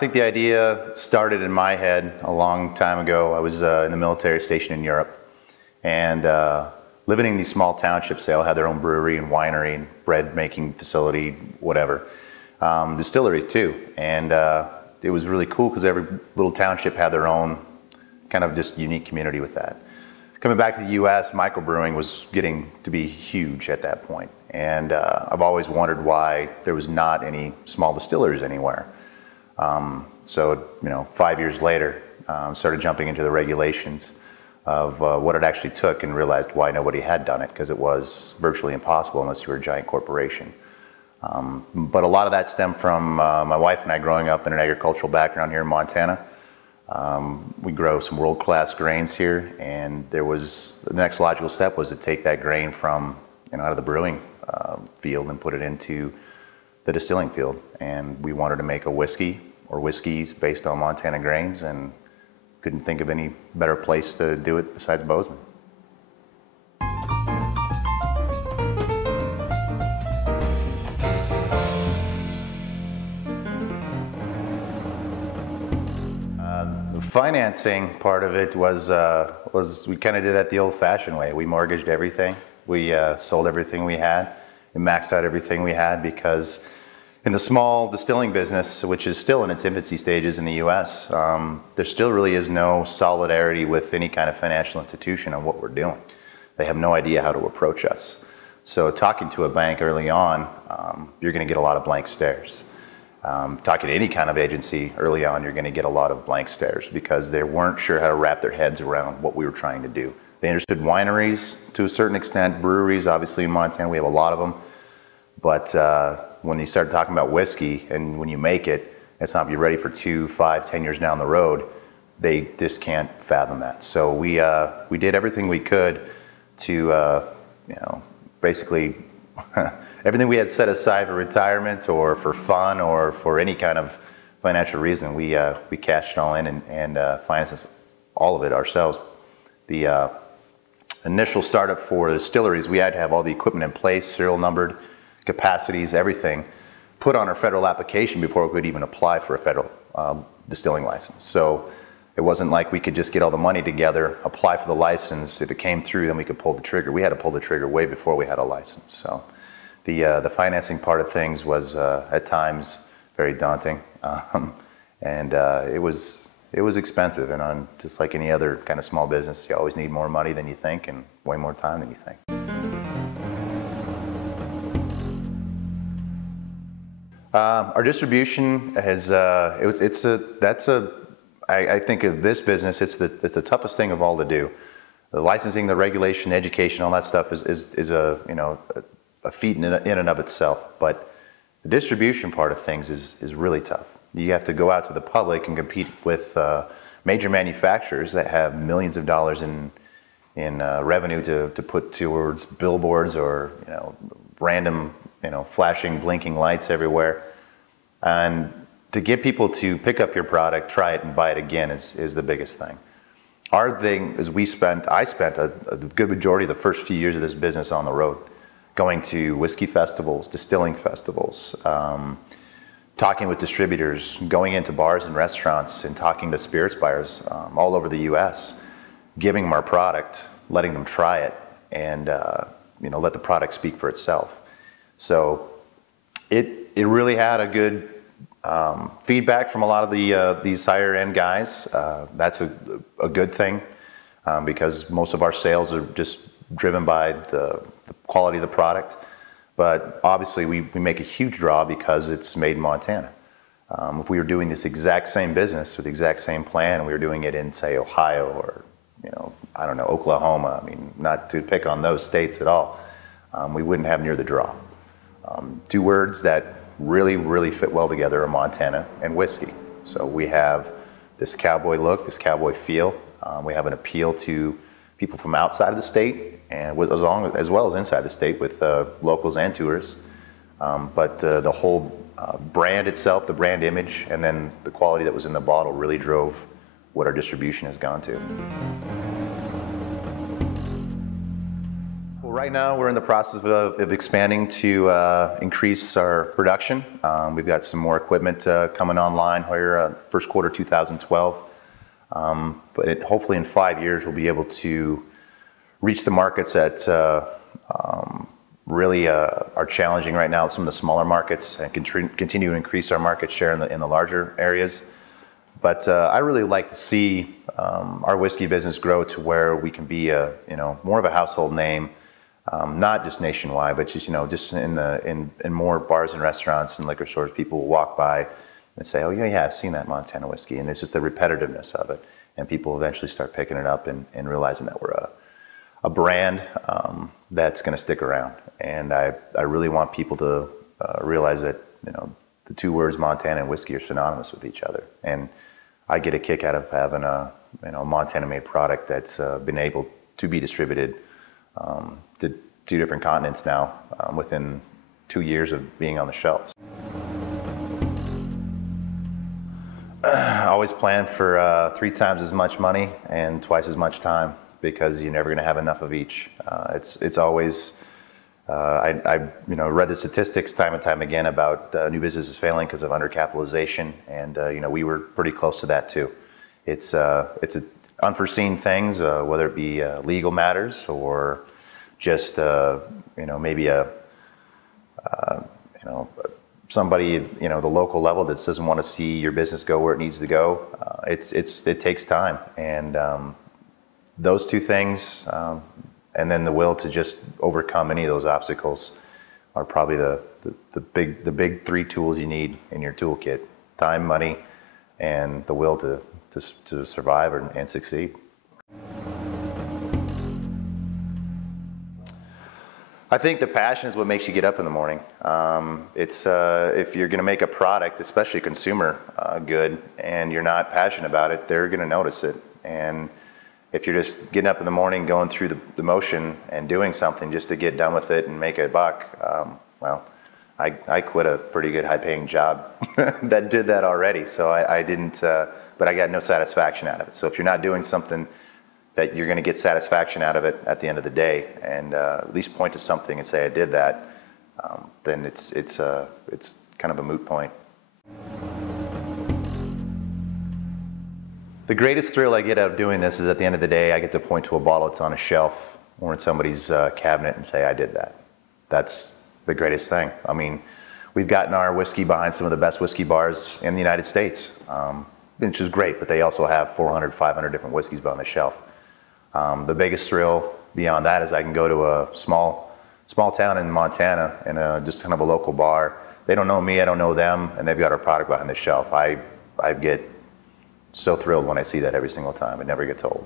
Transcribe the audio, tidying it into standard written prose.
think the idea started in my head a long time ago. I was in the military station in Europe, and living in these small townships, they all had their own brewery and winery and bread making facility, whatever. Distillery too, and it was really cool because every little township had their own kind of just unique community with that. Coming back to the U.S., microbrewing was getting to be huge at that point, and I've always wondered why there was not any small distilleries anywhere. So, 5 years later, started jumping into the regulations of what it actually took and realized why nobody had done it, because it was virtually impossible unless you were a giant corporation. But a lot of that stemmed from my wife and I growing up in an agricultural background here in Montana. We grow some world-class grains here, and the next logical step was to take that grain from out of the brewing field and put it into the distilling field. And we wanted to make a whiskey or whiskeys based on Montana grains, and couldn't think of any better place to do it besides Bozeman. Financing part of it was we kind of did that the old-fashioned way. We mortgaged everything. We sold everything we had and maxed out everything we had, because in the small distilling business, which is still in its infancy stages in the U.S., there still really is no solidarity with any kind of financial institution on what we're doing. They have no idea how to approach us. So talking to a bank early on, you're going to get a lot of blank stares. Talking to any kind of agency early on, you're going to get a lot of blank stares because they weren't sure how to wrap their heads around what we were trying to do. They understood wineries to a certain extent, breweries, obviously in Montana we have a lot of them, but when you start talking about whiskey and when you make it, it's not be ready for 2, 5, 10 years down the road, they just can't fathom that. So we did everything we could to basically everything we had set aside for retirement or for fun or for any kind of financial reason, we cashed it all in and financed all of it ourselves. The initial startup for the distilleries, we had to have all the equipment in place, serial numbered, capacities, everything put on our federal application before we could even apply for a federal distilling license. So it wasn't like we could just get all the money together, apply for the license. If it came through, then we could pull the trigger. We had to pull the trigger way before we had a license. So the financing part of things was at times very daunting, and it was expensive. And just like any other kind of small business, you always need more money than you think and way more time than you think. Our distribution has I think of this business, it's the toughest thing of all to do. The licensing, the regulation, education, all that stuff is a feat in and of itself. But the distribution part of things is really tough. You have to go out to the public and compete with major manufacturers that have millions of dollars in revenue to put towards billboards or random flashing, blinking lights everywhere. And to get people to pick up your product, try it, and buy it again is the biggest thing. Our thing is I spent a good majority of the first few years of this business on the road, going to whiskey festivals, distilling festivals, talking with distributors, going into bars and restaurants and talking to spirits buyers all over the U.S., giving them our product, letting them try it, and let the product speak for itself. So it really had a good feedback from a lot of these higher end guys. That's a good thing because most of our sales are just driven by the quality of the product. But obviously we make a huge draw because it's made in Montana. If we were doing this exact same business with the exact same plan, we were doing it in, say, Ohio or I don't know, Oklahoma, I mean, not to pick on those states at all, we wouldn't have near the draw. Two words that really, really fit well together are Montana and whiskey. So we have this cowboy look, this cowboy feel. We have an appeal to people from outside of the state, and as well as inside the state with locals and tourists. But the whole brand itself, the brand image, and then the quality that was in the bottle really drove what our distribution has gone to. Well, Right now, we're in the process of expanding to increase our production. We've got some more equipment coming online here first quarter 2012. But hopefully in 5 years, we'll be able to reach the markets that really are challenging right now, some of the smaller markets, and continue to increase our market share in the larger areas. But I really like to see our whiskey business grow to where we can be more of a household name, not just nationwide, but just in more bars and restaurants and liquor stores. People will walk by and say, "Oh yeah, I've seen that Montana whiskey," and it's just the repetitiveness of it, and people eventually start picking it up and realizing that we're a brand that's going to stick around. And I really want people to realize that the two words Montana and whiskey are synonymous with each other, and I get a kick out of having a Montana-made product that's been able to be distributed to 2 different continents now within 2 years of being on the shelves. I always plan for 3 times as much money and twice as much time, because you're never going to have enough of each. It's always I read the statistics time and time again about new businesses failing because of undercapitalization, and we were pretty close to that too. It's unforeseen things, whether it be legal matters or just maybe somebody the local level that doesn't want to see your business go where it needs to go. It takes time, and those 2 things, and then the will to just overcome any of those obstacles, are probably the big 3 tools you need in your toolkit: time, money, and the will to survive and succeed. I think the passion is what makes you get up in the morning. If you're going to make a product, especially a consumer good, and you're not passionate about it, they're going to notice it. And if you're just getting up in the morning, going through the motion and doing something just to get done with it and make a buck, well, I quit a pretty good high-paying job that did that already. So I didn't, but I got no satisfaction out of it. So if you're not doing something that you're going to get satisfaction out of it at the end of the day, and at least point to something and say I did that, then it's kind of a moot point. The greatest thrill I get out of doing this is at the end of the day, I get to point to a bottle that's on a shelf or in somebody's cabinet and say I did that. That's the greatest thing. I mean, we've gotten our whiskey behind some of the best whiskey bars in the United States, which is great, but they also have 400, 500 different whiskeys on the shelf. The biggest thrill beyond that is I can go to a small town in Montana and just kind of a local bar. They don't know me, I don't know them, and they've got our product behind the shelf. I get so thrilled when I see that every single time. I never get told.